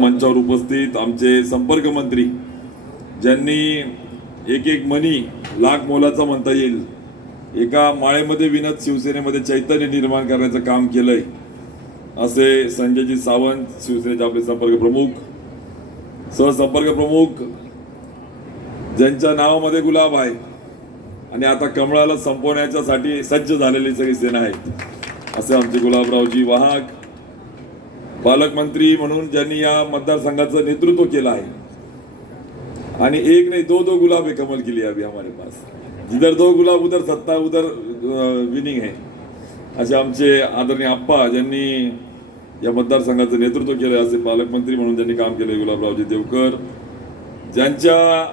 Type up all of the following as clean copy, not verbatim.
मंचावर उपस्थित आमचे संपर्क मंत्री ज्यांनी एक एक मनी लाख मोलाचा म्हणता येईल एका माळेमध्ये विनत शिवसेनेमध्ये चैतन्य निर्माण करण्याचं काम केलंय असे संजयजी सावंत, शिवसेनेचे आपले संपर्क प्रमुख, सहसंपर्क प्रमुख, ज्यांच्या नावामध्ये गुलाब आहे आणि आता कमळाला संपवण्याच्यासाठी सज्ज झालेली सगळी सेना आहे, असे आमचे गुलाबरावजी वाहक, पालकमंत्री म्हणून ज्यांनी या मतदारसंघाचं नेतृत्व केलं आहे आणि एक नहीं दो गुलाब है कमल के लिए अभी हमारे पास, जिधर दो गुलाब उधर सत्ता उधर विनिंग है, असे आमचे आदरणीय आप्पा ज्यांनी या मतदारसंघाचं नेतृत्व केलं, असे पालकमंत्री म्हणून ज्यांनी काम केले गुलाबरावजी देवकर, ज्यांच्या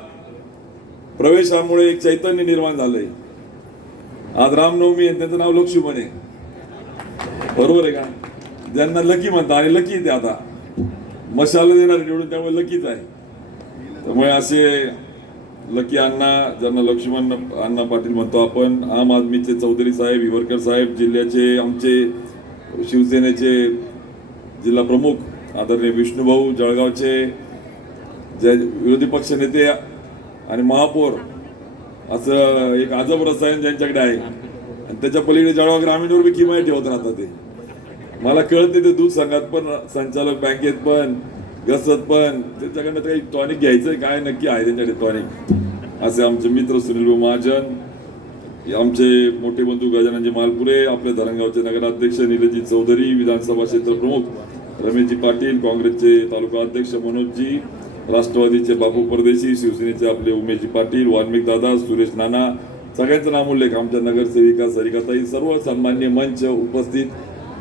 प्रवेशामुळे एक चैतन्य निर्माण झालंय. आज रामनवमी आहे, त्यांचं नाव लक्ष्मण आहे, बरोबर आहे का? ज्यांना लकी म्हणतात आणि लकी ते आता मशाला देणार निवडून, त्यामुळे लकीच आहे. त्यामुळे असे लकी अण्णा, ज्यांना लक्ष्मण अण्णा पाटील म्हणतो आपण, आम आदमीचे चौधरी साहेब, हिवरकर साहेब, जिल्ह्याचे आमचे शिवसेनेचे जिल्हा प्रमुख आदरणीय विष्णुभाऊ, जळगावचे जे विरोधी पक्ष नेते आणि महापौर, असं एक अजब रसायन ज्यांच्याकडे आहे आणि त्याच्या पलीकडे जळगाव ग्रामीणवर बी किमया ठेवत राहतात. ते मला कळते, ते दूध संघात पण, संचालक बँकेत पण, घसत पण, त्याच्याकडनं काही टॉनिक घ्यायचंय काय नक्की आहे त्यांच्याकडे टॉनिक. असे आमचे मित्र सुनील महाजन, आमचे मोठे बंधू गजाननजी मालपुरे, आपले धरणगावचे नगराध्यक्ष निलेशजी चौधरी, विधानसभा क्षेत्र प्रमुख रमेशजी पाटील, काँग्रेसचे तालुका अध्यक्ष मनोजजी, राष्ट्रवादीचे बापू परदेशी, शिवसेनेचे आपले उमेशजी पाटील, वाल्मिक दादा, सुरेश नाना, सगळ्यांचा नामोल्लेख, आमच्या नगरसेविका सरिकाताई, सर्व सन्मान्य मंच उपस्थित,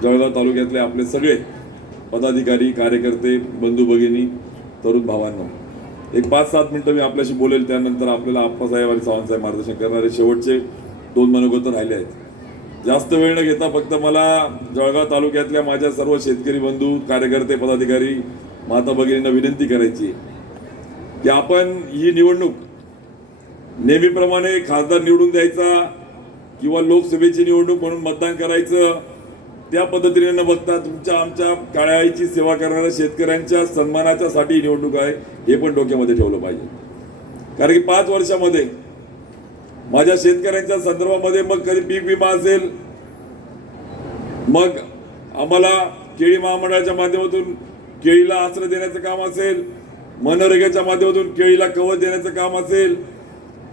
जळगाव तालुक्यातले आपले सगळे पदाधिकारी, कार्यकर्ते, बंधू भगिनी, तरुण भावांनो, एक 5-7 मिनिटं मी आपल्याशी बोलेल. त्यानंतर आपल्याला आप्पासाहेब आणि सावंतसाहेब मार्गदर्शन करणारे शेवटचे 2 मनोगत राहिले आहेत. जास्त वेळ न घेता फक्त मला जळगाव तालुक्यातल्या माझ्या सर्व शेतकरी बंधू, कार्यकर्ते, पदाधिकारी, माता भगिनींना विनंती करायची की आपण ही निवडणूक नेहमीप्रमाणे खासदार निवडून द्यायचा किंवा लोकसभेची निवडणूक म्हणून मतदान करायचं त्या पद्धतीने न बघता तुमच्या आमच्या काळ्या आईची सेवा करणाऱ्या शेतकऱ्यांच्या सन्मानाच्या साठी निवडणूक आहे, हे पण डोक्यामध्ये ठेवलं पाहिजे. कारण की 5 वर्षामध्ये माझ्या शेतकऱ्यांच्या संदर्भामध्ये मग कधी पीक विमा असेल, मग आम्हाला केळी महामंडळाच्या माध्यमातून केळीला आश्रय देण्याचं काम असेल, मनरेगाच्या माध्यमातून केळीला कवच देण्याचं काम असेल,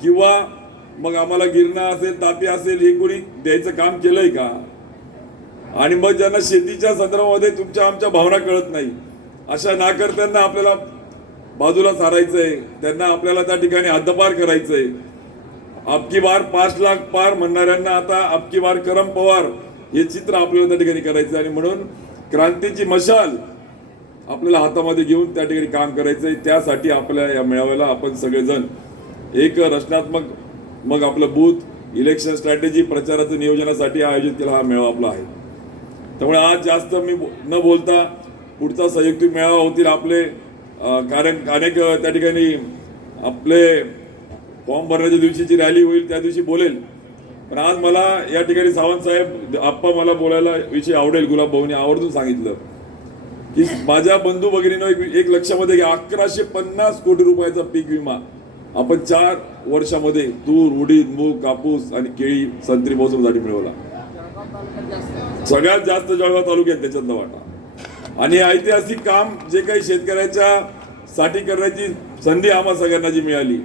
किंवा मग आम्हाला गिरणा असेल, तापी असेल, हे कोणी द्यायचं काम केलंय का? आणि मग ज्यांना शेतीच्या संदर्भामध्ये तुमच्या आमच्या भावना कळत नाही, अशा नाकर्त्यांना आपल्याला बाजूला सारायचंय, त्यांना आपल्याला त्या ठिकाणी हद्दपार करायचंय. अबकी बार 5 लाख पार म्हणणाऱ्यांना आता अबकी बार करम पवार हे चित्र आपल्याला त्या ठिकाणी करायचं. आणि म्हणून क्रांतीची मशाल आपल्याला हातामध्ये घेऊन त्या ठिकाणी काम करायचंय. त्यासाठी आपल्या या मेळाव्याला आपण सगळेजण एक रचनात्मक, मग आपलं बूथ इलेक्शन स्ट्रॅटेजी प्रचाराचं नियोजनासाठी आयोजित केला हा मेळावा आपला आहे. त्यामुळे आज जास्त मी न बोलता पुढचा संयुक्त मेळावा होतील आपले अनेक त्या ठिकाणी आपले फॉर्म भरण्याच्या दिवशीची रॅली होईल, त्या दिवशी बोलेल. पण आज मला या ठिकाणी सावंत साहेब आप्पा मला बोलायला विषय आवडेल. गुलाब भाऊनी आवर्जून सांगितलं की माझ्या बंधू भगिनीनं एक लक्षामध्ये घ्या, 1150 कोटी रुपयाचा पीक विमा आपण 4 वर्षामध्ये तूर, उडीद, मूग, कापूस आणि केळी, संत्री मोसमसाठी मिळवला. सगळ्यात जास्त जळगाव तालुक्यात त्याच्यातला वाटा. आणि ऐतिहासिक काम जे काही शेतकऱ्याच्या साठी करण्याची संधी आम्हा सगळ्यांना जी मिळाली,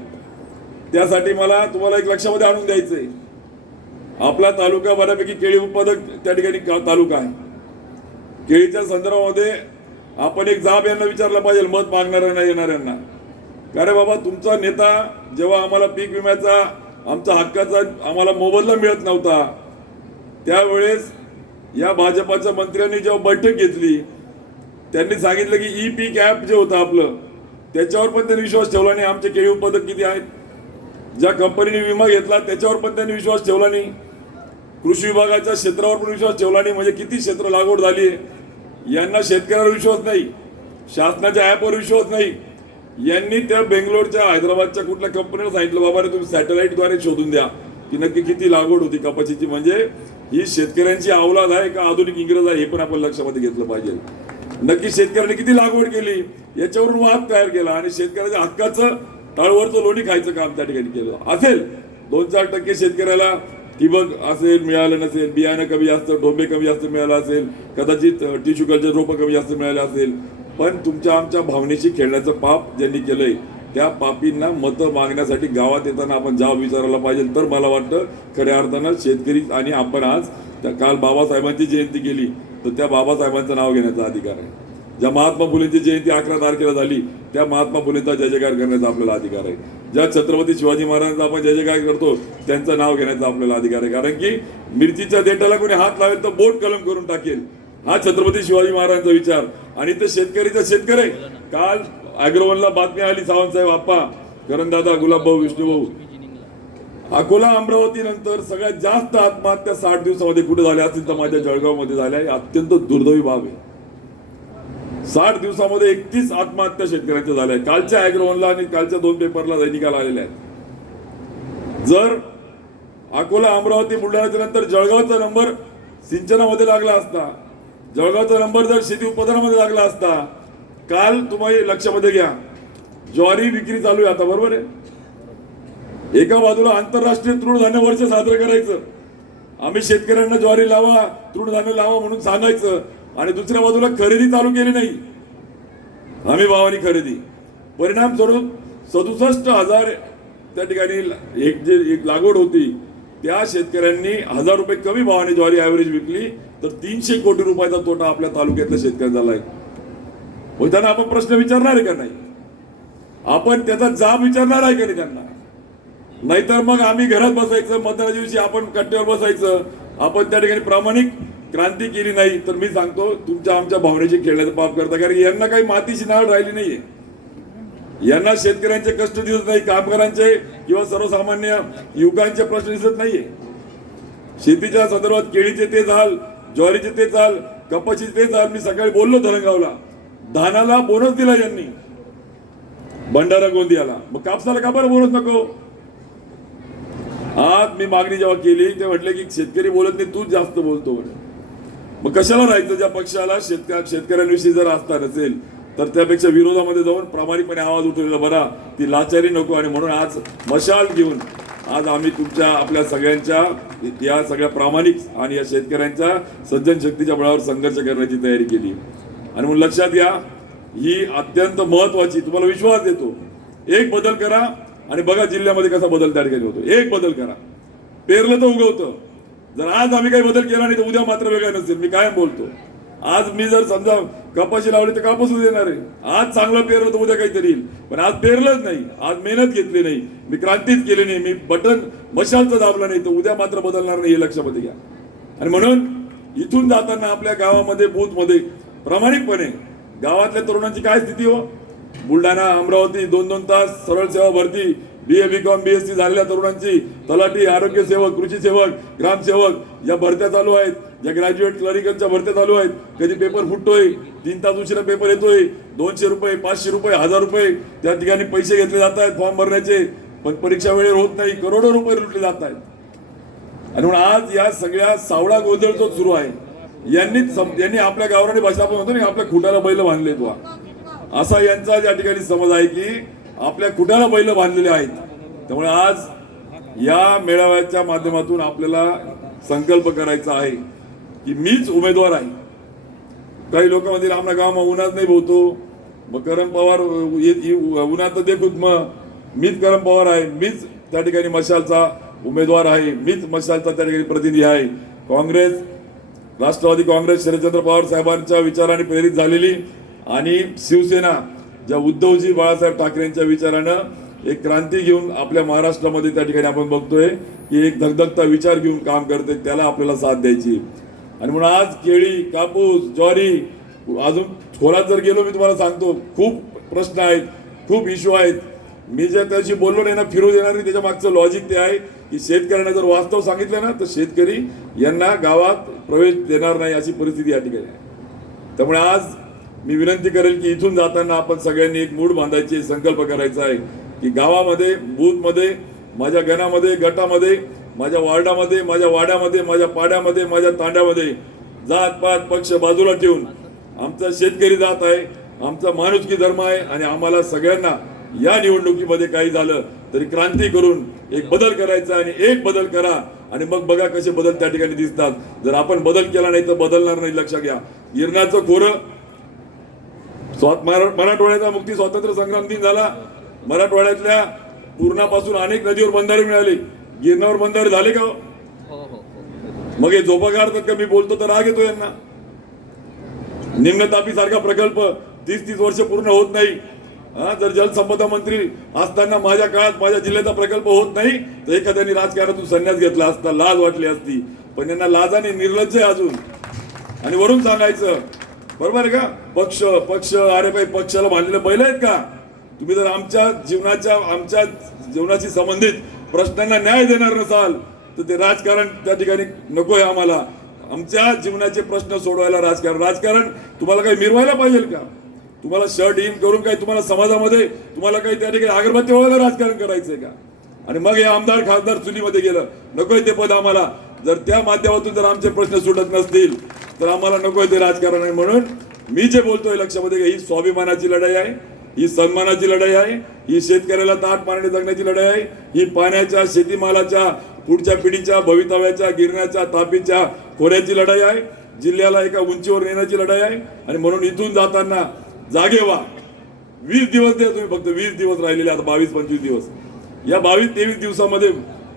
त्यासाठी मला तुम्हाला एक लक्षामध्ये आणून द्यायचंय, आपला तालुका बऱ्यापैकी केळी उत्पादक त्या ठिकाणी तालुका आहे. केळीच्या संदर्भामध्ये आपण एक जाब यांना विचारला पाहिजे, मत मागणाऱ्यांना, येणाऱ्यांना, का रे बाबा, तुमचा नेता जेव्हा आम्हाला पीक विम्याचा, आमचा हक्काचा आम्हाला मोबदला मिळत नव्हता, त्यावेळेस या भाजपाच्या मंत्र्यांनी जेव्हा बैठक घेतली, त्यांनी सांगितलं की ई पीक ॲप जे होतं आपलं, त्याच्यावर पण त्यांनी विश्वास ठेवला नाही. आमचे केळी उत्पादक किती आहेत, ज्या कंपनीने विमा घेतला त्याच्यावर पण त्यांनी विश्वास ठेवला नाही, कृषी विभागाच्या क्षेत्रावर पण विश्वास ठेवला नाही. म्हणजे किती क्षेत्र लागवड झाली, यांना शेतकऱ्यावर विश्वास नाही, शासनाच्या ॲपवर विश्वास नाही. यांनी त्या बेंगलोरच्या, हैदराबादच्या कुठल्या कंपनीला सांगितलं, बाबा रे तुम्ही सॅटेलाइटद्वारे शोधून द्या की नक्की किती लागवड होती कपाशीची. म्हणजे ही शेतकऱ्यांची अवलाद आहे का आधुनिक इंग्रज आहे, हे पण आपण लक्षामध्ये घेतलं पाहिजे. नक्की शेतकऱ्यांनी किती लागवड केली याच्यावरून वाद तयार केला आणि शेतकऱ्याच्या हक्काचं तळवरचं लोणी खायचं काम त्या ठिकाणी केलं असेल. 2-4% शेतकऱ्याला ठिबक असेल मिळालं नसेल, बियाणं कमी जास्त, डोंबे कमी जास्त मिळालं असेल, कदाचित टिश्यू कल्चर रोपं कमी जास्त मिळालं असेल, पण तुमच्या आमच्या भावनेशी खेळण्याचं पाप ज्यांनी केलंय त्या पापींना मतं मागण्यासाठी गावात येताना आपण जाब विचारायला पाहिजे. तर मला वाटतं खऱ्या अर्थानं शेतकरी आणि आपण आज काल बाबासाहेबांची जयंती केली तर त्या बाबासाहेबांचं नाव घेण्याचा अधिकार आहे. ज्या महात्मा फुलेंची जयंती 11 तारखेला झाली त्या महात्मा फुलेंचा जय जयकार करण्याचा आपल्याला अधिकार आहे. ज्या छत्रपती शिवाजी महाराजांचा आपण जय जयकार करतो त्यांचं नाव घेण्याचा आपल्याला अधिकार आहे. कारण की मिरचीच्या देठाला कोणी हात लावेल तर बोट कलम करून टाकेल, हा छत्रपती शिवाजी महाराजांचा विचार. आणि ते शेतकरीचा शेतकरी. काल अॅग्रोवनला बातमी आली, सावंतसाहेब आप्पा, करणदादा, गुलाबभाऊ, विष्णूभाऊ, अकोला अमरावती नंतर सगळ्यात जास्त आत्महत्या 60 दिवसामध्ये कुठे झाल्या असतील तर माझ्या जळगावमध्ये झाल्या. अत्यंत दुर्दैवी बाब आहे. 60 दिवसामध्ये 31 आत्महत्या शेतकऱ्यांच्या झाल्या. कालच्या अॅग्रोवनला आणि कालच्या 2 पेपरला दैनिकाला आलेल्या आहेत. जर अकोला अमरावती बुलढाण्याच्या नंतर जळगावचा नंबर सिंचनामध्ये लागला असता, जळगावचा नंबर जर शेती उत्पादनामध्ये लागला असता, काल तुम्ही लक्षामध्ये घ्या ज्वारी विक्री चालू आहे आता, बरोबर आहे. एका बाजूला आंतरराष्ट्रीय तृणधान्य वर्ष साजरं करायचं, आम्ही शेतकऱ्यांना ज्वारी लावा, तृणधान्य लावा म्हणून सांगायचं, आणि दुसऱ्या बाजूला खरेदी चालू केली नाही, हमी भावानी खरेदी. परिणाम स्वरूप 67,000 त्या ठिकाणी एक लागवड होती त्या शेतकऱ्यांनी 1,000 रुपये कमी भावाने ज्वारी ऍव्हरेज विकली तर 300 कोटी रुपयाचा तोटा आपल्या तालुक्यातल्या शेतकऱ्यांना झालाय. त्यांना आपण प्रश्न विचारणार आहे का नाही? आपण त्याचा जाब विचारणार आहे का नाही त्यांना? नाहीतर मग आम्ही घरात बसायचं, मतदानाच्या दिवशी आपण कट्ट्यावर बसायचं. आपण त्या ठिकाणी प्रामाणिक क्रांती केली नाही तर मी सांगतो तुमच्या आमच्या भावनेची खेळण्याचं पाप करता. कारण यांना काही मातीची नाळ राहिली नाहीये, यांना शेतकऱ्यांचे कष्ट दिसत नाही, कामगारांचे किंवा सर्वसामान्य युवकांचे प्रश्न दिसत नाहीये. शेतीच्या संदर्भात केळीचे तेच हाल, ज्वारीचे तेच हाल, कपाशीचे तेच हाल. मी सकाळी बोललो धरणगावला, धानाला बोनस दिला यांनी, भंडारा गोंदियाला, मग कापसाला का बरं बोनस नको? आज मी मागणी जेव्हा केली ते म्हटले की शेतकरी बोलत नाही, तूच जास्त बोलतो म्हणे. मग कशाला राहायचं? ज्या पक्षाला शेतकऱ्यांविषयी जर आस्था नसेल तर त्यापेक्षा विरोधामध्ये जाऊन प्रामाणिकपणे आवाज उठवलेला बरा, ती लाचारी नको. आणि म्हणून आज मशाल घेऊन आज आम्ही तुमच्या आपल्या सगळ्यांच्या या सगळ्या प्रामाणिक आणि या शेतकऱ्यांच्या सज्जन शक्तीच्या बळावर संघर्ष करण्याची तयारी केली. आणि म्हणून लक्षात घ्या, ही अत्यंत महत्वाची, तुम्हाला विश्वास देतो, एक बदल करा आणि बघा जिल्ह्यामध्ये कसा बदल त्या ठिकाणी होतो. एक बदल करा, पेरलं तर उगवतं. जर आज आम्ही काही बदल केला नाही तर उद्या मात्र वेगळा नसेल. मी कायम बोलतो, आज मी जर समजा कपाशी लावली तर कापूस देणार आहे. आज चांगलं पेरलं तर उद्या काहीतरी येईल, पण आज पेरलंच नाही, आज मेहनत घेतली नाही, मी क्रांतीच केली नाही, मी बटन मशालचं दाबलं नाही तर उद्या मात्र बदलणार नाही, हे लक्षामध्ये घ्या. आणि म्हणून इथून जाताना आपल्या गावामध्ये बूथमध्ये प्रामाणिकपणे गावातल्या तरुणांची काय स्थिती हो, बुलढाणा अमरावती 2-2 तास सरळ सेवा भरती, BA BCom BSc झालेल्या तरुणांची तलाठी, आरोग्य सेवक, कृषी सेवक, ग्रामसेवक या भरत्या चालू आहेत. ज्या ग्रॅज्युएट क्लरिकलच्या भरत्या चालू आहेत. कधी पेपर फुटतोय, 3 तास उशिरा पेपर येतोय, 200 रुपये, 500 रुपये, 1000 रुपये त्या ठिकाणी पैसे घेतले जात आहेत फॉर्म भरण्याचे, पण परीक्षा वेळेवर होत नाही, करोडो रुपये लुटले जात आहेत. आणि म्हणून आज या सगळ्या सावळा गोंधळ जो सुरू आहे, यांनी आपल्या गावरानी भाषा आपण म्हणतो ना, आपल्या खुटाला बैल बांधले तो, असा यांचा या ठिकाणी समज आहे की आपल्या खुटाला बैल बांधलेले आहेत. त्यामुळे आज या मेळाव्याच्या माध्यमातून आपल्याला संकल्प करायचा आहे की मीच उमेदवार आहे. काही लोक म्हणतील आमच्या गावात उन्हात नाही बोलतो, मग करम पवार उन्हात देखूत, मग मीच करम पवार आहे, मीच त्या ठिकाणी मशालचा उमेदवार आहे, मीच मशालचा त्या ठिकाणी प्रतिनिधी आहे. काँग्रेस, राष्ट्रवादी काँग्रेस शरदचंद्र पवार साहेबांच्या विचाराने प्रेरित झालेली आणि शिवसेना ज्या उद्धवजी बाळासाहेब ठाकरेंच्या विचारानं एक क्रांती घेऊन आपल्या महाराष्ट्रामध्ये त्या ठिकाणी आपण बघतोय की एक धगधगता विचार घेऊन काम करते, त्याला आपल्याला साथ द्यायची. आणि म्हणून आज केळी, कापूस, ज्वारी, अजून खोलात जर गेलो मी तुम्हाला सांगतो खूप प्रश्न आहेत, खूप इश्यू आहेत. मी जे त्याशी बोललो नाही ना, फिरू देणार नाही, त्याच्या मागचं लॉजिक ते आहे की शेतकऱ्यांना जर वास्तव सांगितलं ना तर शेतकरी यांना गावात प्रवेश देणार नाही, अशी परिस्थिती या ठिकाणी आहे. त्यामुळे आज मी विनंती करेल की इथून जाताना आपण सगळ्यांनी एक मूड बांधायची, संकल्प करायचा आहे की गावामध्ये, बूथमध्ये, माझ्या गणामध्ये, गटामध्ये, माझ्या वार्डामध्ये, माझ्या वाड्यामध्ये, माझ्या पाड्यामध्ये, माझ्या तांड्यामध्ये जात पात पक्ष बाजूला ठेवून आमचा शेतकरी जात आहे, आमचा माणुसकी धर्म आहे आणि आम्हाला सगळ्यांना या निवडणुकीमध्ये काही झालं तरी क्रांती करून एक बदल करायचा आणि एक बदल करा आणि मग बघा कसे बदल त्या ठिकाणी दिसतात. जर आपण बदल केला नाही तर बदलणार नाही. लक्षात घ्या, गिरणाचं खोरं मराठवाड्याचा मुक्ती स्वातंत्र्य संग्राम दिन झाला. मराठवाड्यातल्या पूर्णापासून अनेक नदीवर बंधारे मिळाले. गिरणावर बंधारे झाले का? मग हे झोपा काढतात का? मी बोलतो तर राग येतो यांना. निम्न तापी सारखा प्रकल्प 30-30 वर्ष पूर्ण होत नाही. जर जलसंपदा मंत्री असताना माझ्या काळात माझ्या जिल्ह्याचा प्रकल्प होत नाही तर एखाद्याने राजकारणातून संन्यास घेतला असता, लाज वाटली असती. पण यांना लाजाने निर्लज्ज आहे अजून. आणि वरून सांगायचं, बरोबर आहे का? पक्ष पक्ष, अरे भाई पक्षाला बांधलेलं बैल आहेत का तुम्ही? जर आमच्या जीवनाशी संबंधित प्रश्नांना न्याय देणार नसाल तर ते राजकारण त्या ठिकाणी नको आहे आम्हाला. आमच्या जीवनाचे प्रश्न सोडवायला राजकारण तुम्हाला काही मिरवायला पाहिजे का? तुम्हाला शर्ट इन करून काही तुम्हाला समाजामध्ये तुम्हाला काही त्या ठिकाणी अगरबत्ती ओळायला राजकारण करायचंय का? आणि मग हे आमदार खासदार चुलीमध्ये गेलं, नकोय ते पद आम्हाला. जर त्या माध्यमातून जर आमचे प्रश्न सुटत नसतील तर आम्हाला नकोय ते राजकारण आहे. म्हणून मी जे बोलतोय लक्षामध्ये, ही स्वाभिमानाची लढाई आहे, ही सन्मानाची लढाई आहे, ही शेतकऱ्याला ताट पाण्याने जगण्याची लढाई आहे, ही पाण्याच्या शेतीमालाच्या पुढच्या पिढीच्या भवितव्याच्या गिरण्याच्या तापीच्या खोऱ्याची लढाई आहे, जिल्ह्याला एका उंचीवर नेण्याची लढाई आहे. आणि म्हणून इथून जाताना जागे व्हा. 20 दिवस द्या तुम्ही, फक्त 20 दिवस राहिलेले, आता 22-25 दिवस. या 22-23 दिवसामध्ये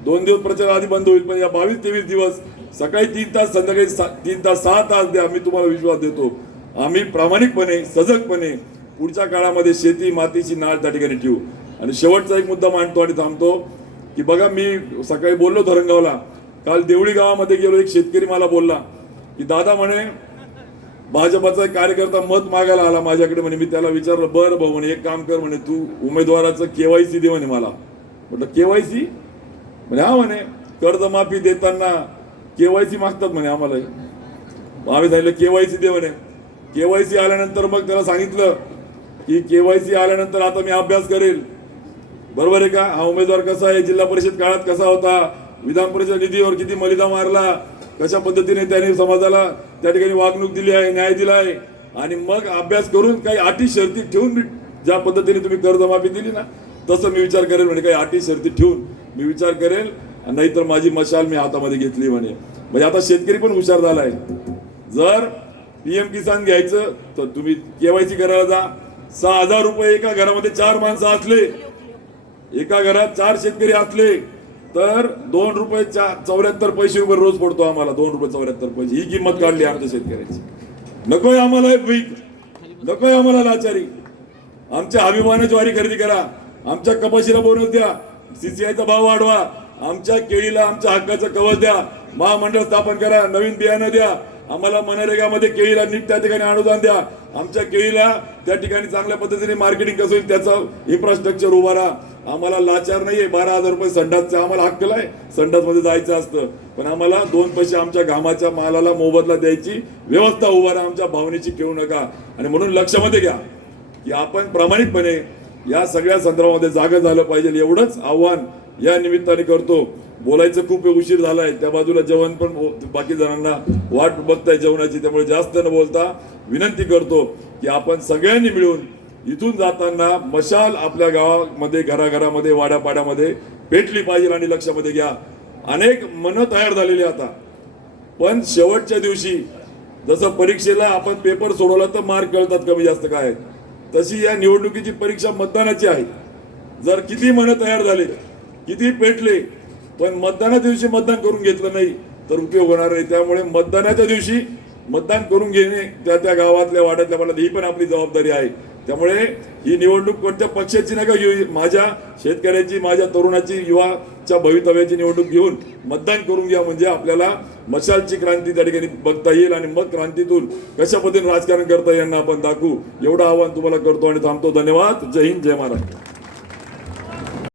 2 दिवस प्रचार आधी बंद होईल, पण या 22-23 दिवस सकाळी 3 तास, संध्याकाळी 3 तास 6 तास द्या. मी तुम्हाला विश्वास देतो, आम्ही प्रामाणिकपणे सजगपणे पुढच्या काळामध्ये शेती मातीची नाळ त्या ठिकाणी ठेवू. आणि शेवटचा एक मुद्दा मांडतो आणि थांबतो की बघा, मी सकाळी बोललो धरणगावला, काल देवळी गावामध्ये गेलो. एक शेतकरी मला बोलला की दादा म्हणे भाजपाचा एक कार्यकर्ता मत मागायला आला माझ्याकडे म्हणे. मी त्याला विचारलं, बरं भाऊ म्हणे, एक काम कर म्हणे, तू उमेदवाराचं KYC दे म्हणे मला. म्हटलं KYC? म्हणे हा म्हणे, कर्जमाफी देताना KYC मागतात म्हणे आम्हाला. आम्ही सांगितलं KYC दे म्हणे. KYC आल्यानंतर मग त्याला सांगितलं की KYC आल्यानंतर आता मी अभ्यास करेल, बरोबर आहे का? हा उमेदवार कसा आहे, जिल्हा परिषद काळात कसा होता, विधान परिषद निधीवर किती मलिदा मारला, कशा पद्धतीने त्याने समाजाला त्या ठिकाणी वागणूक दिली आहे, न्याय दिला आहे. आणि मग अभ्यास करून काही अटी शर्ती ठेवून ज्या पद्धतीने तुम्ही कर्जमाफी दिली ना, तसं मी विचार करेल म्हणे. काही अटी शर्ती ठेवून मी विचार करेल, नाहीतर माझी मशाल मी हातामध्ये घेतली म्हणे. म्हणजे आता शेतकरी पण हुशार झालाय. जर PM किसान घ्यायचं तर तुम्ही KYC करायला जा. 6,000 रुपये एका घरामध्ये 4 माणसं असले, एका घरात 4 शेतकरी असले तर 2 रुपये 74 पैसे रोज पडतो आम्हाला. 2 रुपये 74 पैसे ही किंमत काढली आमच्या शेतकऱ्याची. नकोय आम्हाला भीक, नकोय आम्हाला लाचारी. आमच्या अभिमानाची ज्वारी खरेदी करा, आमच्या कपाशीला बोनस द्या, CCIचा भाव वाढवा, आमच्या केळीला आमच्या हक्काचं कवच द्या, महामंडळ स्थापन करा, नवीन बियाणं द्या, आम्हाला मनरेगामध्ये केळीला नीट त्या ठिकाणी अनुदान द्या, आमच्या केळीला त्या ठिकाणी चांगल्या पद्धतीने मार्केटिंग कसं होईल त्याचं इन्फ्रास्ट्रक्चर उभारा. आम्हाला लाचार नाहीये. 12,000 रुपये संडासचे आम्हाला हक्क आहे, संडास मध्ये जायचं असतं, पण आम्हाला 2 पैसे आमच्या घामाच्या मालाला मोबदला द्यायची व्यवस्था उभारा. आमच्या भावनेची ठेवू नका. आणि म्हणून लक्षामध्ये घ्या की आपण प्रामाणिकपणे या सगळ्या संदर्भामध्ये जागा झालं पाहिजे. एवढंच आव्हान या निमित्ताने करतो. बोलायचं खूप उशीर झालाय, त्या बाजूला जेवण पण बाकी जणांना वाट बघताय जेवणाची, त्यामुळे जास्त न बोलता विनंती करतो की आपण सगळ्यांनी मिळून इथून जाताना मशाल आपल्या गावामध्ये, घराघरामध्ये, वाड्यापाड्यामध्ये पेटली पाहिजे. आणि लक्षामध्ये घ्या, अनेक मनं तयार झालेली आता, पण शेवटच्या दिवशी जसं परीक्षेला आपण पेपर सोडवला तर मार्क कळतात कमी जास्त काय आहेत, तशी या निवडणुकीची परीक्षा मतदानाची आहे. जर किती मनं तयार झाले, किती पेटले, पण मतदानाच्या दिवशी मतदान करून घेतलं नाही तर उपयोग होणार नाही. त्यामुळे मतदानाच्या दिवशी मतदान करून घेणे त्या त्या गावातल्या वाड्यातल्या वाड्यात ही पण आपली जबाबदारी आहे. त्यामुळे ही निवडणूक कोणत्या पक्षाची नका घेऊ, माझ्या शेतकऱ्याची, माझ्या तरुणाची, युवाच्या भवितव्याची निवडणूक घेऊन मतदान करून घ्या. म्हणजे आपल्याला मशालची क्रांती त्या ठिकाणी बघता येईल आणि मग क्रांतीतून कशा पद्धतीने राजकारण करता येईल आपण दाखवू. एवढं आवाहन तुम्हाला करतो आणि थांबतो. धन्यवाद. जय हिंद, जय महाराष्ट्र.